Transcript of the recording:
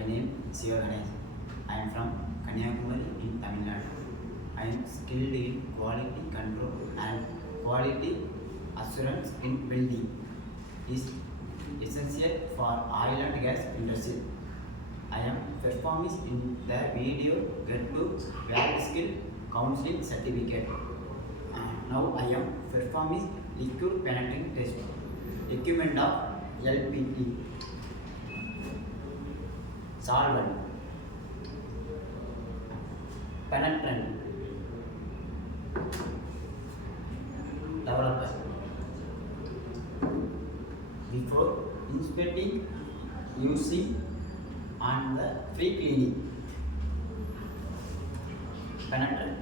My name is Ganesh. I am from Kanyakumari in Tamil Nadu. I am skilled in quality control and quality assurance in building. Is essential for oil and gas industry. I am performing in the video get to WSC counseling certificate. Now I am performing liquid penetrating test. Equipment of LPT. Solvent. Penetrant. Developer. Before inspecting, using and the free cleaning. Penetrant.